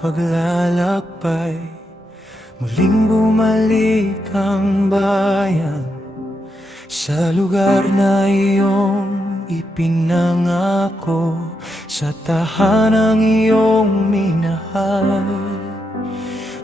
paglalakbay, muling bumalik ang bayan sa lugar na iyong ipinangako, sa tahanang iyong minahal.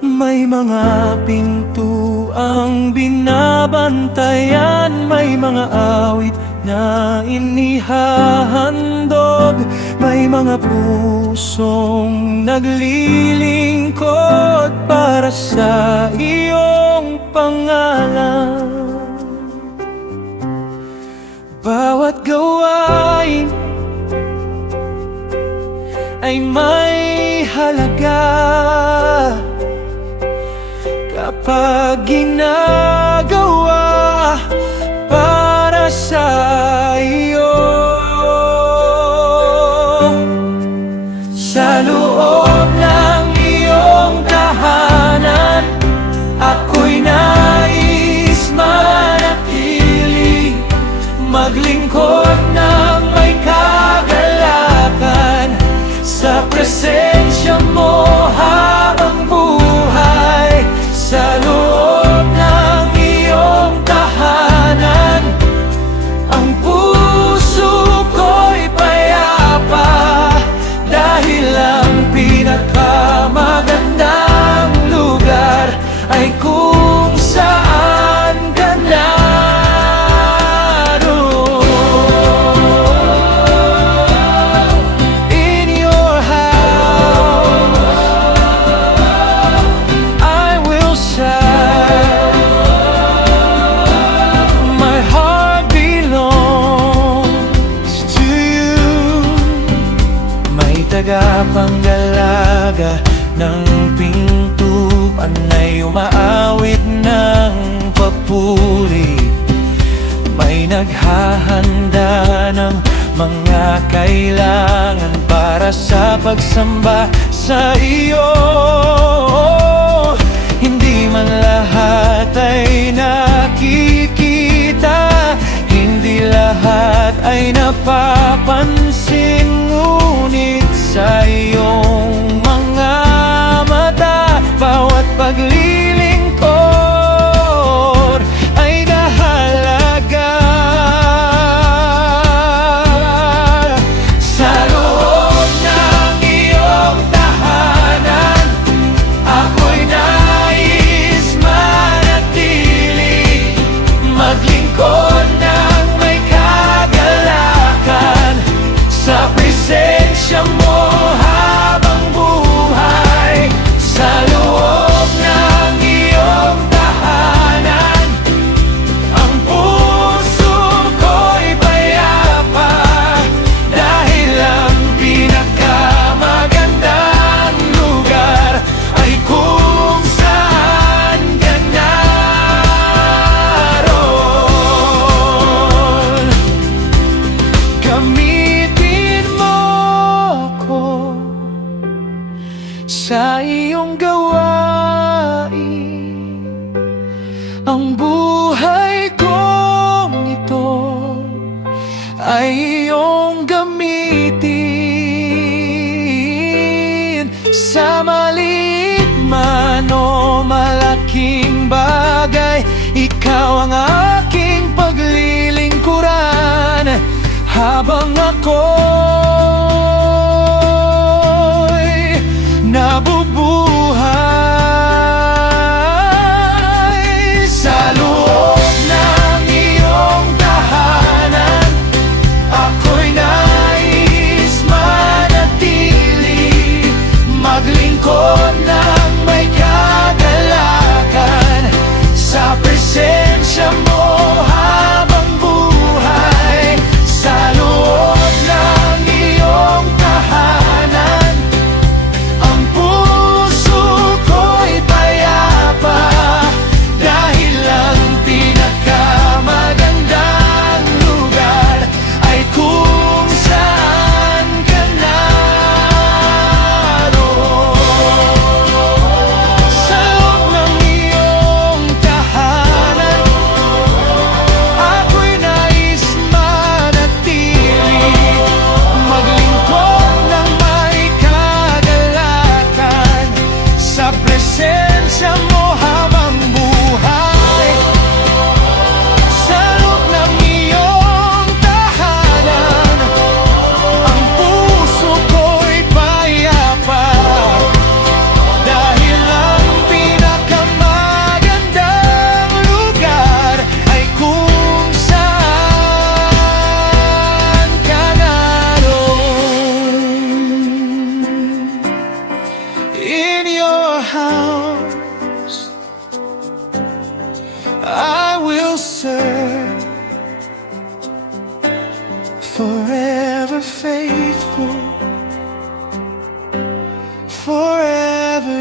May mga pintuang binabantayan, may mga awit na inihahandog, may mga pusong naglilingkod para sa iyong pangalan. Bawat gawain ay may halaga kapag ginagawa para sa iyo. Sa loob ng iyong tahanan, ako'y nais manatili, maglingkod ng may kagalakan sa presensya mo habang buhay. Sa loob ng iyong tahanan, ang puso ko'y payapa, dahil ang pinakamagandang lugar ay kung saan ka naroon. In your house I will shout, my heart belongs to you. May tagapanggalaga ng pintuan ay umaawit ng papuri, may naghahanda ng mga kailangan para sa pagsamba sa iyo. Hindi man lahat ay nakikita, hindi lahat ay napapansin, ngunit sa iyong mga mata, bawat paglilingkod ay nahalaga. Sa loob ng iyong tahanan, ako'y nais manatili, maglingkod ng may kagalakan sa presensya mo habang buhay. Sa loob ng iyong tahanan, ang puso ko'y payapa, dahil ang pinakamagandang lugar ay kung saan ka naroon. Gamitin mo ako sa iyong gawain, ang buhay kong ito ay iyong gamitin. Sa maliit man o malaking bagay, ikaw ang aking paglilingkuran habang ako'y nabubuhay. Sa loob ng iyong tahanan, ako'y nais manatili, maglingkod ng may kagalakan sa presensya mo habang buhay. Sa loob ng forever faithful, forever